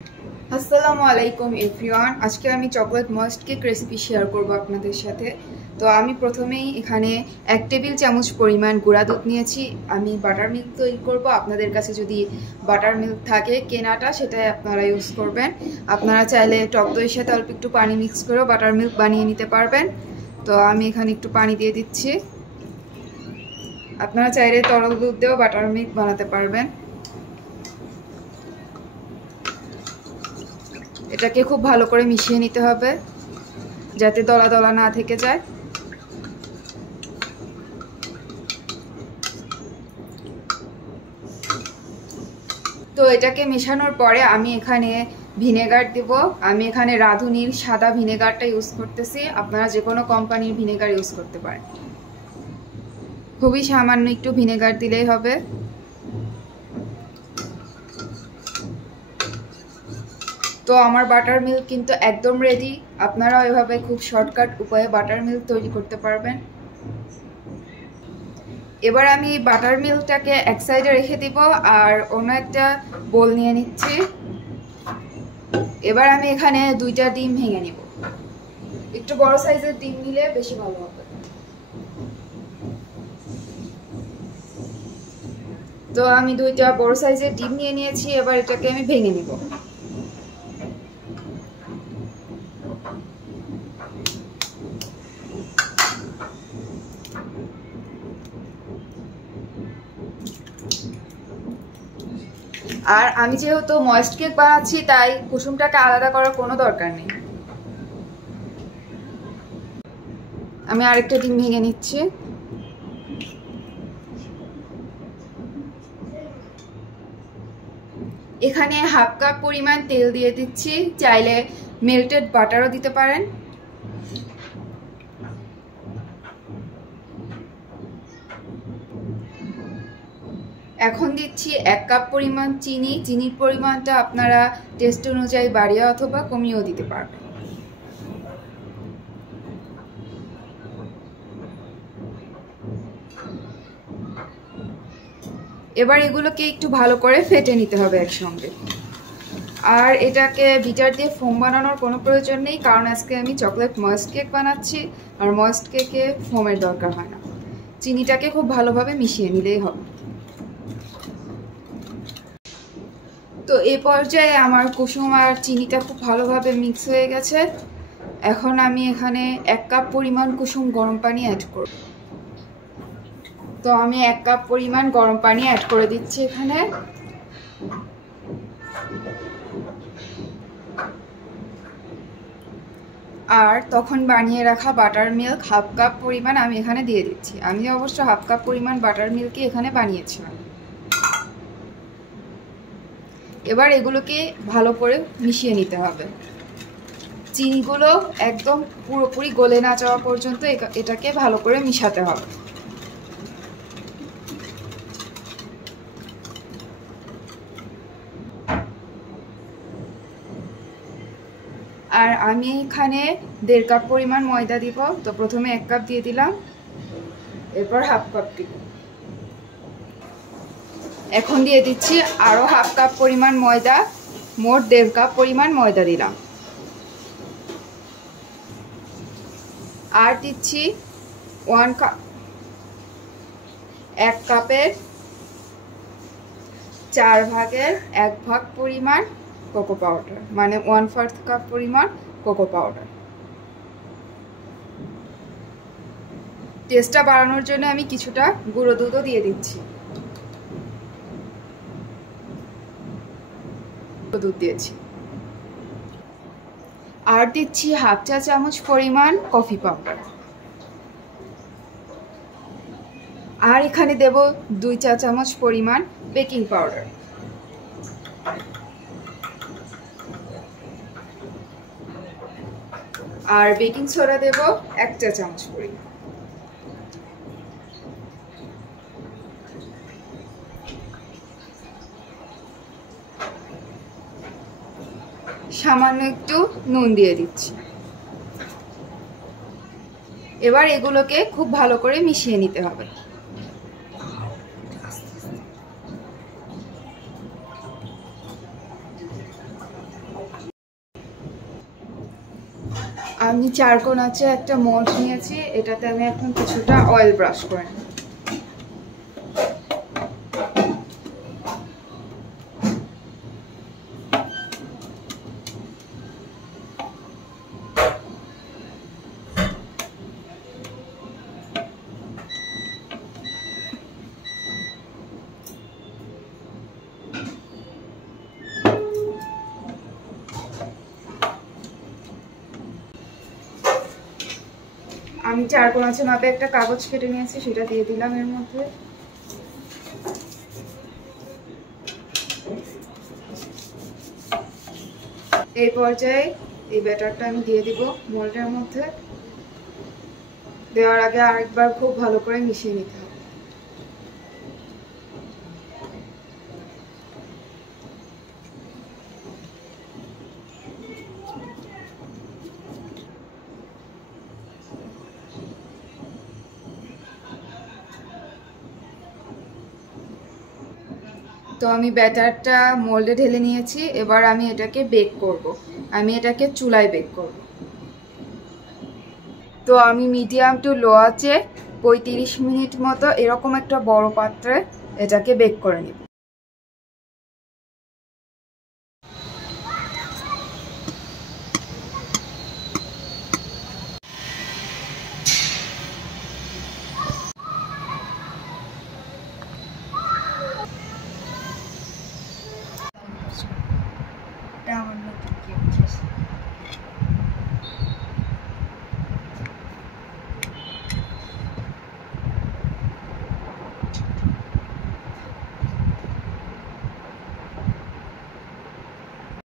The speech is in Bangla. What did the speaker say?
আসসালামু আলাইকুম এভরিওয়ান। আজকে আমি chocolate most cake recipe share করব আপনাদের সাথে। তো আমি প্রথমেই এখানে 1 টেবিল চামচ পরিমাণ গুঁড়া দুধ নিয়েছি। আমি বাটার মিল্ক তৈরি করব। আপনাদের কাছে যদি বাটার মিল্ক থাকে কেনাটা, সেটাই আপনারা ইউজ করবেন। আপনারা চাইলে টক দইয়ের সাথে অল্প একটু পানি মিক্স করে বাটার মিল্ক বানিয়ে নিতে পারবেন। তো আমি এখানে একটু পানি দিয়ে দিচ্ছি। আপনারা চাইলে তরল দুধ দিয়েও বাটার মিল্ক বানাতে পারবেন। এটাকে খুব ভালো করে মিশিয়ে নিতে হবে যাতে দলা দলা না থেকে যায়। তো এটাকে মেশানোর পরে আমি এখানে ভিনেগার দেব। আমি এখানে রাঁধুনির সাদা ভিনেগারটা ইউজ করতেছি। আপনারা যে কোনো কোম্পানির ভিনেগার ইউজ করতে পারেন। খুবই সামান্য একটু ভিনেগার দিলেই হবে। তো আমার বাটার মিল্ক কিন্তু একদম রেডি। আপনারাও এভাবে খুব শর্টকাট উপায়ে বাটার মিল্ক তৈরি করতে পারবেন। এবার আমি বাটার মিল্কটাকে এক সাইডে রেখে দিব আর অন্য একটা বোল নিয়ে নিচ্ছি। এবার আমি এখানে 2টা ডিম ভেঙে নিব। একটু বড় সাইজের ডিম নিলে বেশি ভালো হবে। তো আমি 2টা বড় সাইজের ডিম নিয়ে নিয়েছি। এবার এটাকে আমি ভেঙে নিব। আর আমি যেহেতু ময়েস্ট কেক বানাচ্ছি তাই কুসুমটাকে আলাদা করার কোনো দরকার নেই। আমি আরেকটা ডিম ভেঙে নিচ্ছি। এখানে হাফ কাপ পরিমাণ তেল দিয়ে দিচ্ছি। চাইলে মেল্টেড বাটারও দিতে পারেন। এখন দিচ্ছি 1 কাপ পরিমাণ চিনি। চিনির পরিমাণটা আপনারা টেস্ট অনুযায়ী বাড়িয়ে অথবা কমিয়েও দিতে পারবেন। এবার এগুলোকে একটু ভালো করে ফেটে নিতে হবে একসঙ্গে। আর এটাকে বিটার দিয়ে ফোম বানানোর কোনো প্রয়োজন নেই, কারণ আজকে আমি চকলেট ময়েস্ট কেক বানাচ্ছি আর ময়েস্ট কেকে ফোমের দরকার হয় না। চিনিটাকে খুব ভালোভাবে মিশিয়ে নিলেই হবে। তো এই পর্যায়ে আমার কুসুম আর চিনিটা খুব ভালোভাবে মিক্স হয়ে গেছে। এখন আমি এখানে 1 কাপ পরিমাণ কুসুম গরম পানি অ্যাড করব। তো আমি 1 কাপ পরিমাণ গরম পানি অ্যাড করে দিচ্ছি এখানে। আর তখন বানিয়ে রাখা বাটার মিল্ক হাফ কাপ পরিমাণ আমি এখানে দিয়ে দিচ্ছি। আমি অবশ্য হাফ কাপ পরিমাণ বাটার মিল্কই এখানে বানিয়েছিলাম। এবার এগুলোকে ভালো করে মিশিয়ে নিতে হবে। চিনিগুলো একদম পুরোপুরি গলে না যাওয়া পর্যন্ত এটাকে ভালো করে মিশাতে হবে। আর আমি এখানে 1.5 কাপ পরিমাণ ময়দা দিব। তো প্রথমে 1 কাপ দিয়ে দিলাম, এরপর হাফ কাপ দিব। এখন দিয়ে দিচ্ছি আরও হাফ কাপ পরিমাণ ময়দা। মোট 1.5 কাপ পরিমাণ ময়দা দিলাম। আর দিচ্ছি 1 কাপের 4 ভাগের 1 ভাগ পরিমাণ কোকো পাউডার, মানে 1/4 কাপ পরিমাণ কোকো পাউডার। টেস্টটা বাড়ানোর জন্য আমি কিছুটা গুঁড়ো দুধও দিয়ে দিচ্ছি। দুধ দিয়েছি। আর দিচ্ছি হাফ চা চামচ পরিমাণ কফি পাউডার। আর এখানে দেব 2 চা চামচ পরিমাণ বেকিং পাউডার। আর বেকিং সোডা দেব 1 চা চামচ পরিমাণ। সামান্য একটু নুন দিয়ে দিচ্ছি। এবার এগুলোকে খুব ভালো করে মিশিয়ে নিতে হবে। আমি 4 কোণ আছে একটা মোল্ড নিয়েছি, এটাতে আমি এখন কিছুটা অয়েল ব্রাশ করে নেব। আমি 4 কোণ আছে মাপে একটা কাগজ কেটে নিয়েছি, সেটা দিয়ে দিলাম এর মধ্যে। এই পর্যায়ে এই ব্যাটারটা আমি দিয়ে দিব মোল্ডের মধ্যে। দেওয়ার আগে আরেকবার খুব ভালো করে মিশিয়ে নিতে হবে। তো আমি ব্যাটারটা মোল্ডে ঢেলে নিয়েছি, এবার আমি এটাকে বেক করব। আমি এটাকে চুলায় বেক করব। তো আমি মিডিয়াম টু লো আঁচে 35 মিনিট মতো এরকম একটা বড় পাত্রে এটাকে বেক করে নিব।